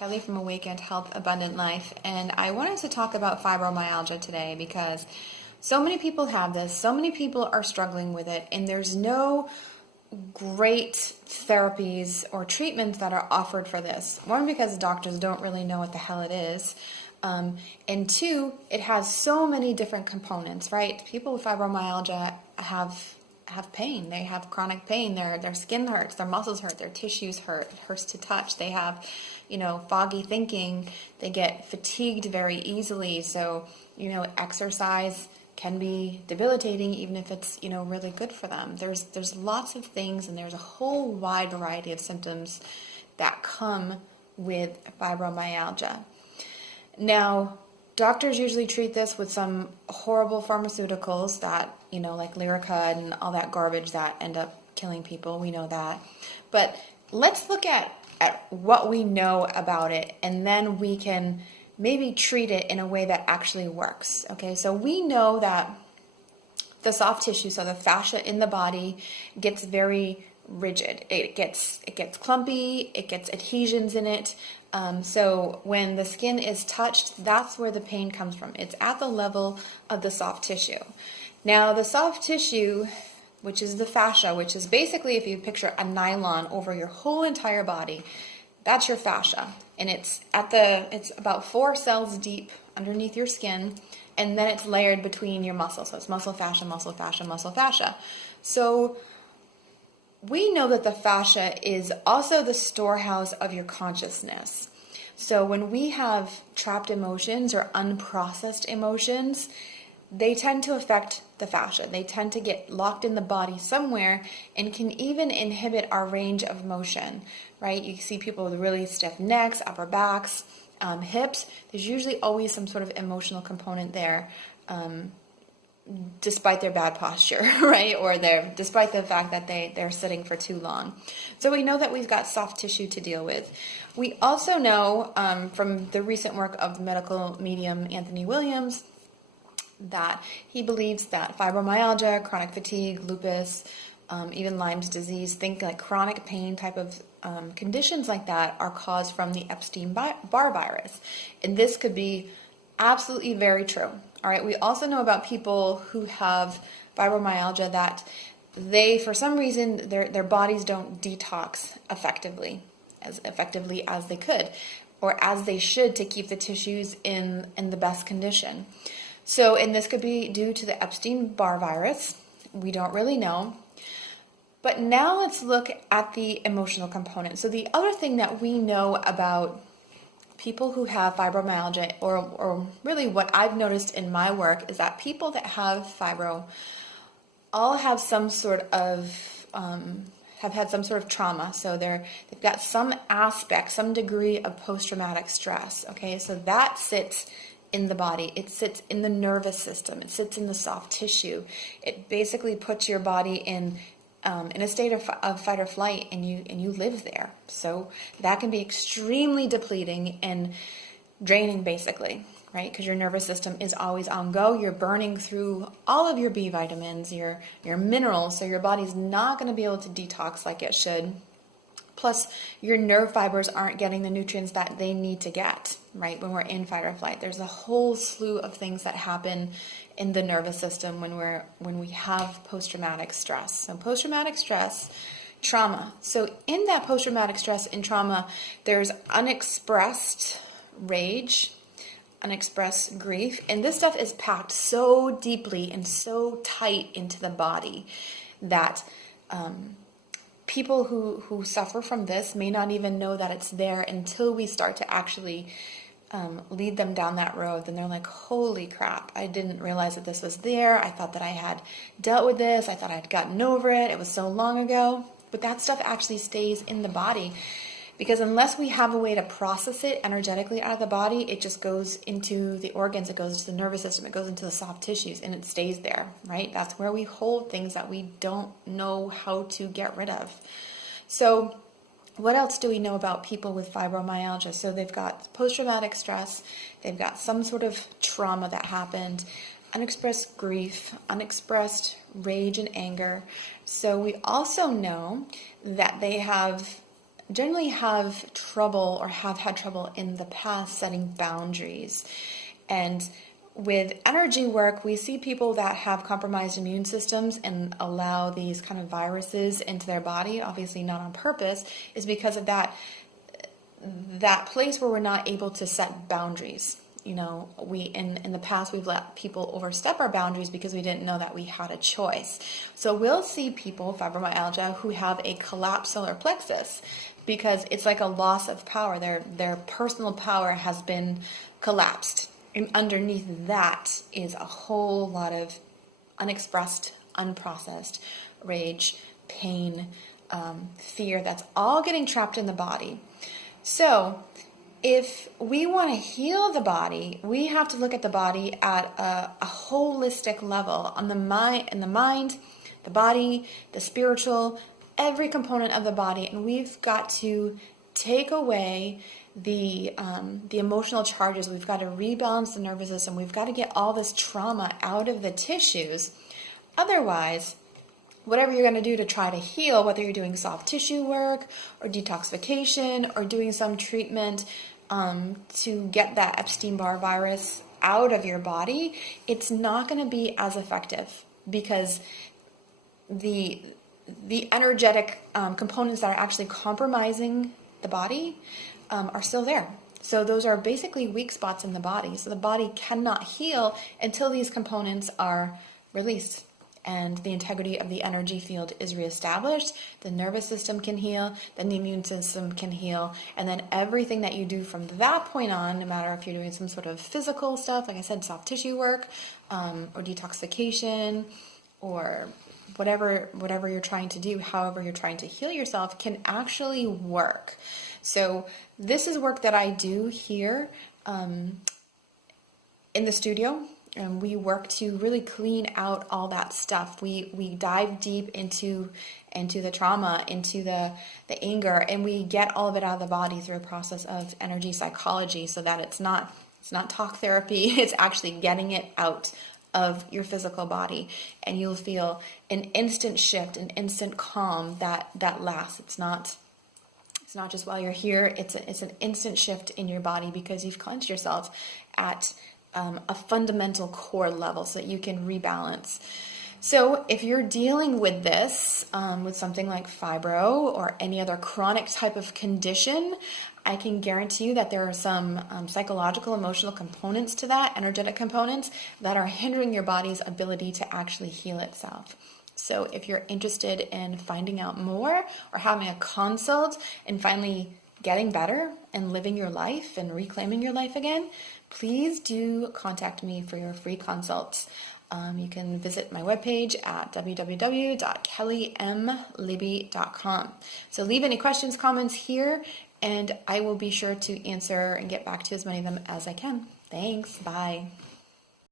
Kelly from Awakened Health Abundant Life, and I wanted to talk about fibromyalgia today because so many people have this, so many people are struggling with it, and there's no great therapies or treatments that are offered for this. One, because doctors don't really know what the hell it is. And two, it has so many different components, right? People with fibromyalgia have pain. They have chronic pain. Their skin hurts, their muscles hurt, their tissues hurt, it hurts to touch. They have, foggy thinking. They get fatigued very easily. So, exercise can be debilitating even if it's, really good for them. There's lots of things, and there's a whole wide variety of symptoms that come with fibromyalgia. Now, doctors usually treat this with some horrible pharmaceuticals that, like Lyrica and all that garbage that end up killing people. We know that. But let's look at what we know about it, and then we can maybe treat it in a way that actually works. Okay, so we know that the soft tissue, so the fascia in the body, gets very rigid. It gets clumpy, it gets adhesions in it. So when the skin is touched, that's where the pain comes from. It's at the level of the soft tissue. Now, the soft tissue, which is the fascia, which is basically, if you picture a nylon over your whole entire body, that's your fascia. And it's about 4 cells deep underneath your skin, and then it's layered between your muscles. So it's muscle fascia, muscle fascia, muscle fascia. So we know that the fascia is also the storehouse of your consciousness. So when we have trapped emotions or unprocessed emotions, they tend to affect the fascia. They tend to get locked in the body somewhere and can even inhibit our range of motion, right? You see people with really stiff necks, upper backs, hips. There's usually always some sort of emotional component there, despite their bad posture, right? Or despite the fact that they're sitting for too long. So we know that we've got soft tissue to deal with. We also know from the recent work of medical medium Anthony Williams that he believes that fibromyalgia, chronic fatigue, lupus, even Lyme's disease, think like chronic pain type of conditions like that are caused from the Epstein-Barr virus. And this could be absolutely very true. All right. We also know about people who have fibromyalgia that they, for some reason, their bodies don't detox as effectively as they could, or as they should, to keep the tissues in the best condition. So, and this could be due to the Epstein-Barr virus. We don't really know. But now let's look at the emotional component. So the other thing that we know about people who have fibromyalgia, or really what I've noticed in my work, is that people that have fibro all have some sort of, have had some sort of trauma. So they've got some aspect, some degree of post-traumatic stress. Okay, so that sits in the body. It sits in the nervous system. It sits in the soft tissue. It basically puts your body in a state of fight or flight, and you live there. So that can be extremely depleting and draining, basically, right? Because your nervous system is always on go. You're burning through all of your B vitamins, your minerals, so your body's not going to be able to detox like it should. Plus, your nerve fibers aren't getting the nutrients that they need to get, right? When we're in fight or flight, there's a whole slew of things that happen in the nervous system when we have post-traumatic stress. So post-traumatic stress, trauma. So in that post-traumatic stress and trauma, there's unexpressed rage, unexpressed grief, and this stuff is packed so deeply and so tight into the body that people who suffer from this may not even know that it's there until we start to actually lead them down that road. Then they're like, holy crap, I didn't realize that this was there. I thought that I had dealt with this. I thought I'd gotten over it. It was so long ago. But that stuff actually stays in the body, because unless we have a way to process it energetically out of the body, it just goes into the organs, it goes into the nervous system, it goes into the soft tissues, and it stays there, right? That's where we hold things that we don't know how to get rid of. So what else do we know about people with fibromyalgia? So they've got post-traumatic stress, they've got some sort of trauma that happened, unexpressed grief, unexpressed rage and anger. So we also know that they have generally have trouble or have had trouble in the past setting boundaries. And with energy work, we see people that have compromised immune systems and allow these kind of viruses into their body, obviously not on purpose, is because of that place where we're not able to set boundaries. You know, we in the past we've let people overstep our boundaries because we didn't know that we had a choice. So we'll see people, fibromyalgia, who have a collapsed solar plexus because it's like a loss of power. Their personal power has been collapsed. And underneath that is a whole lot of unexpressed, unprocessed rage, pain, fear that's all getting trapped in the body. So if we want to heal the body, we have to look at the body at a holistic level on the mind, the body, the spiritual, every component of the body, and we've got to take away the emotional charges. We've got to rebalance the nervous system. We've got to get all this trauma out of the tissues. Otherwise, whatever you're going to do to try to heal, whether you're doing soft tissue work or detoxification or doing some treatment to get that Epstein-Barr virus out of your body, it's not going to be as effective because the energetic components that are actually compromising the body are still there. So those are basically weak spots in the body. So the body cannot heal until these components are released and the integrity of the energy field is reestablished. The nervous system can heal, then the immune system can heal, and then everything that you do from that point on, no matter if you're doing some sort of physical stuff, like I said, soft tissue work, or detoxification, or whatever you're trying to do, however you're trying to heal yourself, can actually work. So this is work that I do here in the studio. And we work to really clean out all that stuff. We dive deep into the trauma, into the anger, and we get all of it out of the body through a process of energy psychology, so that it's not talk therapy. It's actually getting it out of your physical body, and you'll feel an instant shift, an instant calm that lasts. It's not just while you're here. It's an instant shift in your body because you've cleansed yourself at a fundamental core level so that you can rebalance. So if you're dealing with this, with something like fibro or any other chronic type of condition, I can guarantee you that there are some psychological, emotional components to that, energetic components, that are hindering your body's ability to actually heal itself. So if you're interested in finding out more or having a consult and finally getting better and living your life and reclaiming your life again, please do contact me for your free consults. You can visit my webpage at www.kellymlibby.com. So leave any questions, comments here, and I will be sure to answer and get back to as many of them as I can. Thanks. Bye.